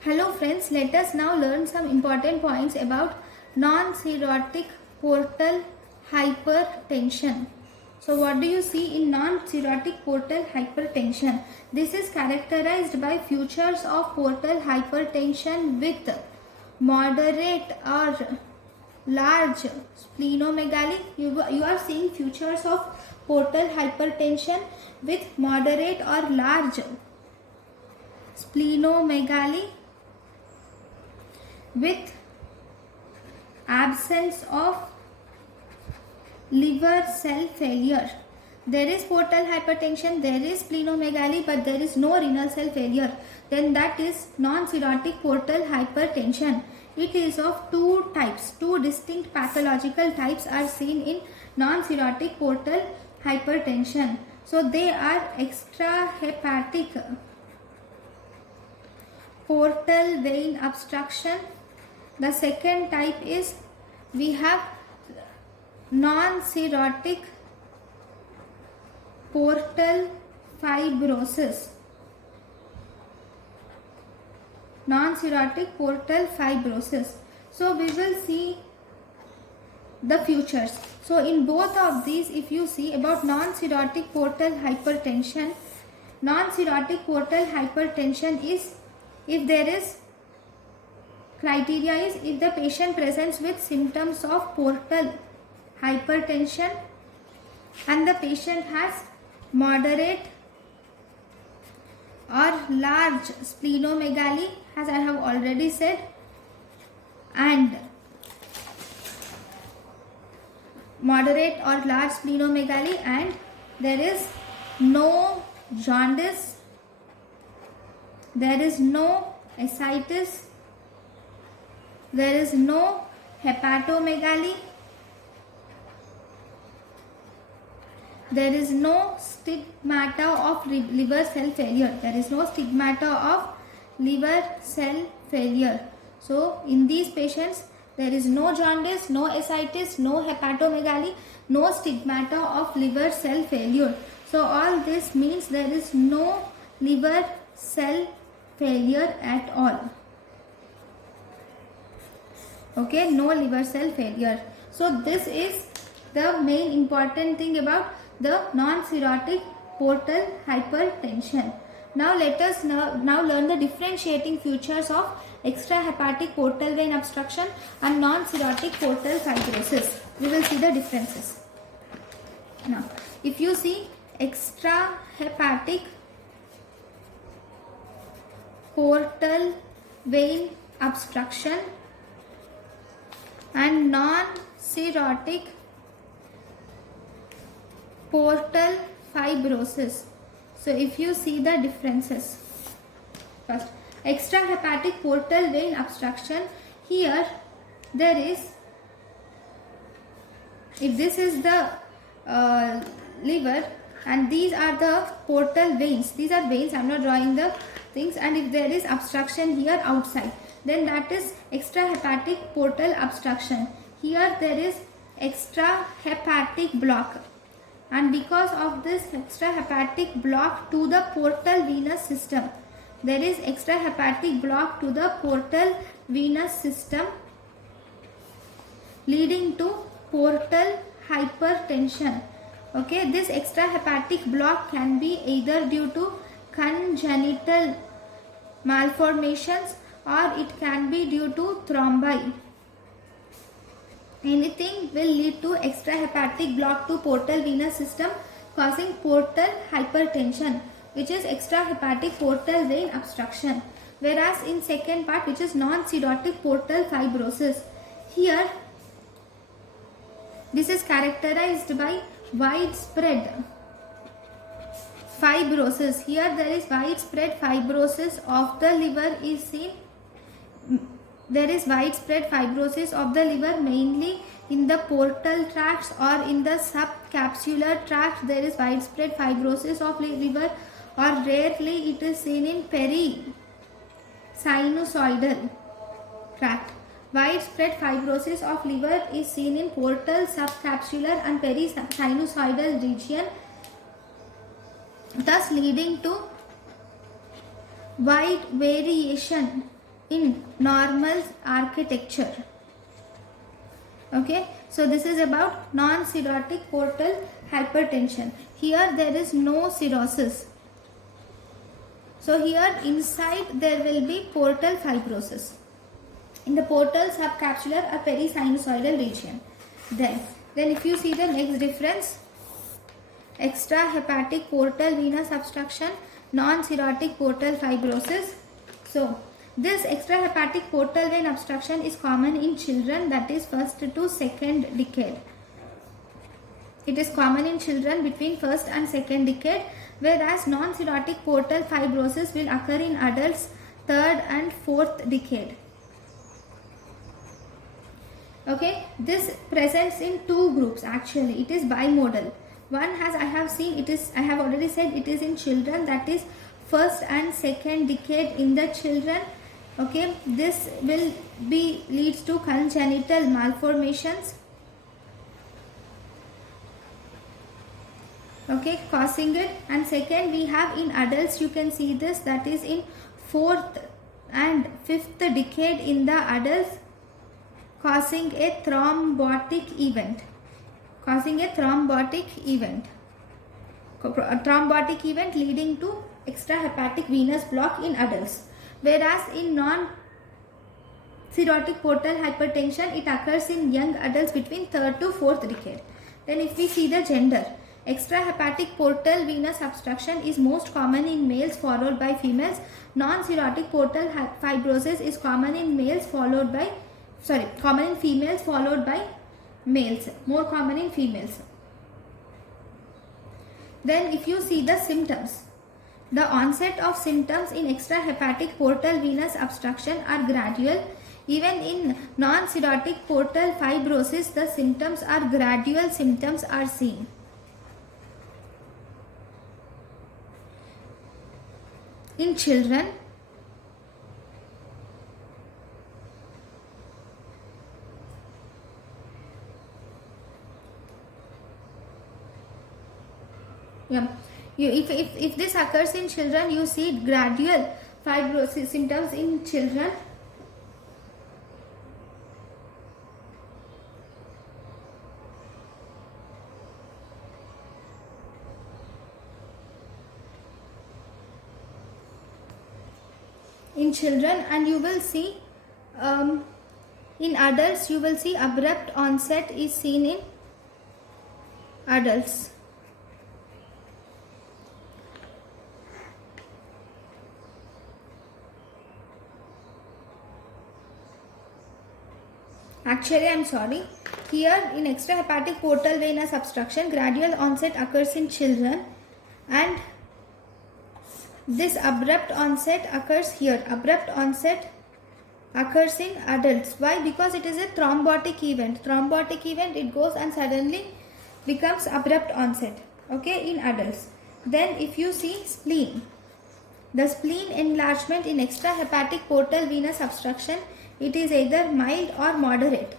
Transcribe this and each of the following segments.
Hello friends, let us now learn some important points about non-cirrhotic portal hypertension. So what do you see in non-cirrhotic portal hypertension? This is characterized by features of portal hypertension with moderate or large splenomegaly. You are seeing features of portal hypertension with moderate or large splenomegaly with absence of liver cell failure. There is portal hypertension, there is splenomegaly, but there is no renal cell failure. Then that is non-cirrhotic portal hypertension. It is of two types. Two distinct pathological types are seen in non-cirrhotic portal hypertension. So they are extrahepatic portal vein obstruction. The second type is we have non-cirrhotic portal fibrosis. Non-cirrhotic portal fibrosis. So we will see the features. So in both of these, if you see about non-cirrhotic portal hypertension, non-cirrhotic portal hypertension is if there is criteria is if the patient presents with symptoms of portal hypertension and the patient has moderate or large splenomegaly, as I have already said, and moderate or large splenomegaly, and there is no jaundice, there is no ascites, there is no hepatomegaly, there is no stigmata of liver cell failure. There is no stigmata of liver cell failure. So in these patients, there is no jaundice, no ascites, no hepatomegaly, no stigmata of liver cell failure. So all this means there is no liver cell failure at all. Okay, no liver cell failure. So this is the main important thing about the non-cirrhotic portal hypertension. Now let us now learn the differentiating features of extrahepatic portal vein obstruction and non-cirrhotic portal fibrosis. We will see the differences. Now, if you see extrahepatic portal vein obstruction and non-cirrhotic portal fibrosis. So if you see the differences, first extrahepatic portal vein obstruction, here there is, if this is the liver and these are the portal veins, these are veins, I am not drawing the things, and if there is obstruction here outside, then that is extrahepatic portal obstruction. Here there is extrahepatic block, and because of this extrahepatic block to the portal venous system, there is extrahepatic block to the portal venous system leading to portal hypertension. Okay, this extrahepatic block can be either due to congenital malformations or it can be due to thrombi. Anything will lead to extrahepatic block to portal venous system causing portal hypertension, which is extrahepatic portal vein obstruction. Whereas in second part, which is non-cirrhotic portal fibrosis, here this is characterized by widespread fibrosis. Here there is widespread fibrosis of the liver is seen. There is widespread fibrosis of the liver mainly in the portal tracts or in the subcapsular tract. There is widespread fibrosis of liver, or rarely it is seen in perisinusoidal tract. Widespread fibrosis of liver is seen in portal, subcapsular and perisinusoidal region, thus leading to wide variation in normal architecture. Okay, so this is about non-cirrhotic portal hypertension. Here there is no cirrhosis. So here inside there will be portal fibrosis in the portal, subcapsular or perisinusoidal region. Then if you see the next difference, extrahepatic portal venous obstruction, non-cirrhotic portal fibrosis. So this extrahepatic portal vein obstruction is common in children, that is first to second decade. It is common in children between first and second decade, whereas non-cirrhotic portal fibrosis will occur in adults third and fourth decade. Okay, this presents in two groups actually. It is bimodal. One has, I have already said it is in children, that is first and second decade in the children. Okay, this will be leads to congenital malformations. Okay, causing it. And second, we have in adults, you can see this, that is in fourth and fifth decade in the adults, causing a thrombotic event. A thrombotic event leading to extrahepatic venous block in adults. Whereas in non-cirrhotic portal hypertension, it occurs in young adults between third to fourth decade. Then if we see the gender, extrahepatic portal venous obstruction is most common in males followed by females. Non-cirrhotic portal fibrosis is common in females followed by males, more common in females. Then if you see the symptoms, the onset of symptoms in extrahepatic portal venous obstruction are gradual. Even in non-cirrhotic portal fibrosis, the symptoms are gradual, symptoms are seen. In children, if this occurs in children, you see gradual fibrosis symptoms in children. And you will see in adults, you will see abrupt onset is seen in adults. Actually, I am sorry. Here in extrahepatic portal venous obstruction, gradual onset occurs in children, and this abrupt onset occurs here. Abrupt onset occurs in adults. Why? Because it is a thrombotic event. Thrombotic event, it goes and suddenly becomes abrupt onset. Okay, in adults. Then if you see spleen, the spleen enlargement in extrahepatic portal venous obstruction, it is either mild or moderate.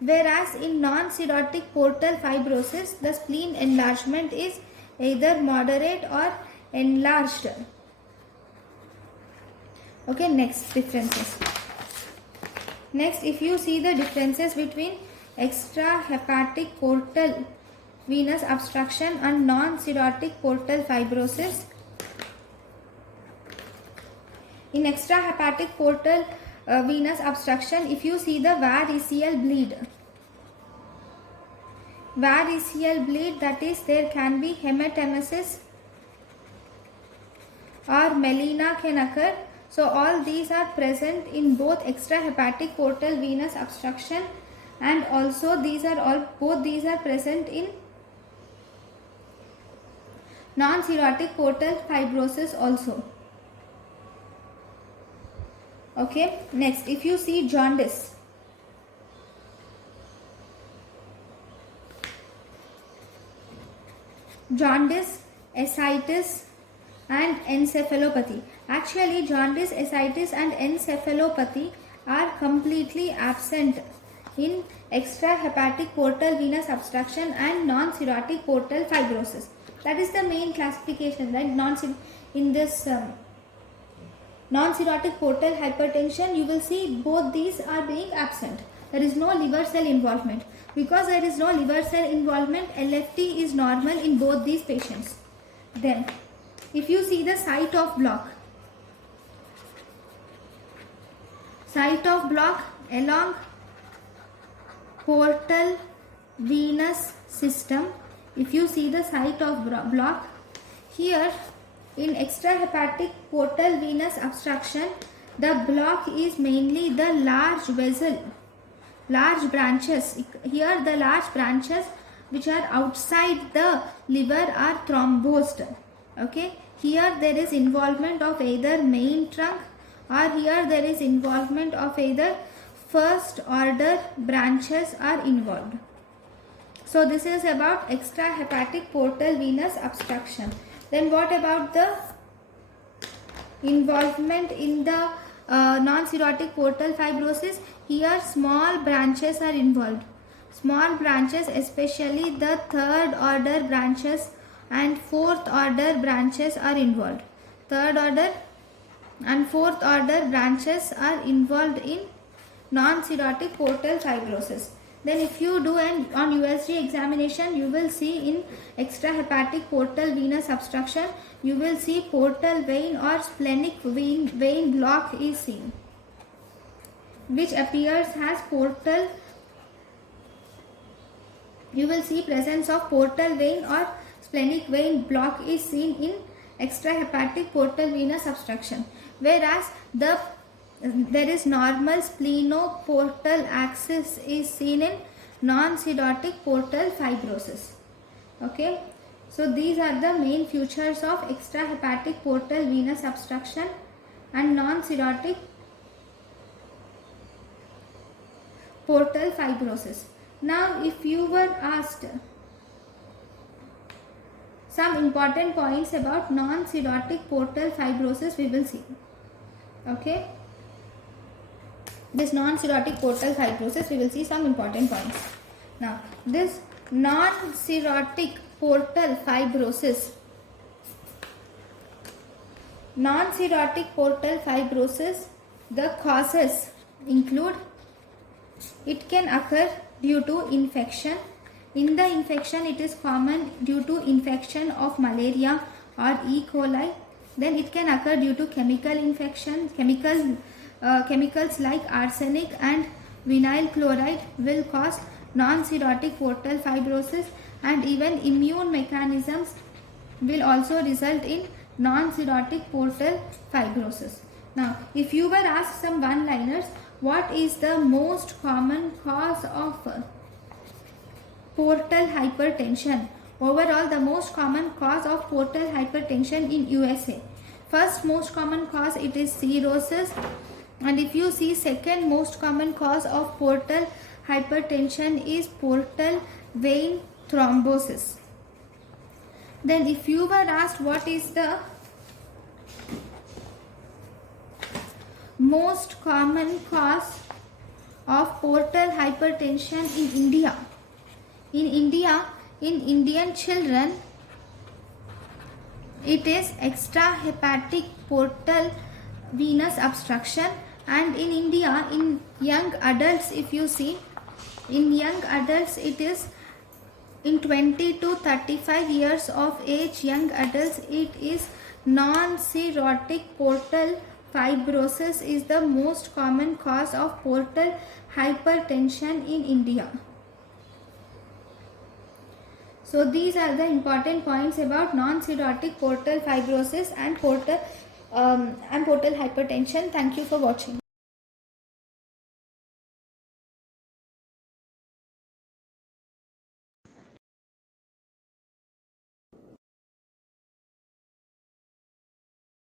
Whereas in non-cirrhotic portal fibrosis, the spleen enlargement is either moderate or enlarged. Okay, next differences. Next, if you see the differences between extrahepatic portal venous obstruction and non-cirrhotic portal fibrosis. In extrahepatic portal venous obstruction, if you see the variceal bleed, that is, there can be hematemesis or melena can occur. So all these are present in both extrahepatic portal venous obstruction, and also both these are present in non-cirrhotic portal fibrosis also. Okay, next, if you see jaundice, ascites and encephalopathy. Actually, jaundice, ascites and encephalopathy are completely absent in extrahepatic portal venous obstruction and non-cirrhotic portal fibrosis. That is the main classification, right? In this non-cirrhotic portal hypertension, you will see both these are being absent. There is no liver cell involvement. Because there is no liver cell involvement, LFT is normal in both these patients. Then, if you see the site of block along portal venous system, if you see the site of block here in extrahepatic portal venous obstruction, the block is mainly the large vessel, large branches. Here the large branches which are outside the liver are thrombosed. Okay, here there is involvement of either main trunk, or here there is involvement of either first order branches are involved. So this is about extrahepatic portal venous obstruction. Then what about the involvement in the non-cirrhotic portal fibrosis? Here small branches are involved. Small branches, especially the third order branches and fourth order branches are involved. Third order and fourth order branches are involved in non-cirrhotic portal fibrosis. Then if you do on USG examination, you will see in extrahepatic portal venous obstruction, you will see portal vein or splenic vein block is seen, which appears as portal. You will see presence of portal vein or splenic vein block is seen in extrahepatic portal venous obstruction, whereas there is normal splenoportal axis is seen in non-cirrhotic portal fibrosis. Okay, so these are the main features of extrahepatic portal venous obstruction and non-cirrhotic portal fibrosis. Now if you were asked some important points about non-cirrhotic portal fibrosis, we will see. Okay, this non-cirrhotic portal fibrosis, we will see some important points. Now this non-cirrhotic portal fibrosis, the causes include, it can occur due to infection. In the infection, it is common due to infection of malaria or E. coli. Then it can occur due to chemical infection. Chemicals like arsenic and vinyl chloride will cause non-cirrhotic portal fibrosis, and even immune mechanisms will also result in non-cirrhotic portal fibrosis. Now, if you were asked some one-liners, what is the most common cause of portal hypertension? Overall, the most common cause of portal hypertension in USA. First most common cause, it is cirrhosis. And if you see, second most common cause of portal hypertension is portal vein thrombosis. Then if you were asked what is the most common cause of portal hypertension in India. In Indian children, it is extrahepatic portal venous obstruction, and in India, in young adults, if you see, in young adults, it is in 20 to 35 years of age, young adults, it is non-cirrhotic portal fibrosis is the most common cause of portal hypertension in India. So these are the important points about non-cirrhotic portal fibrosis and portal hypertension. Thank you for watching.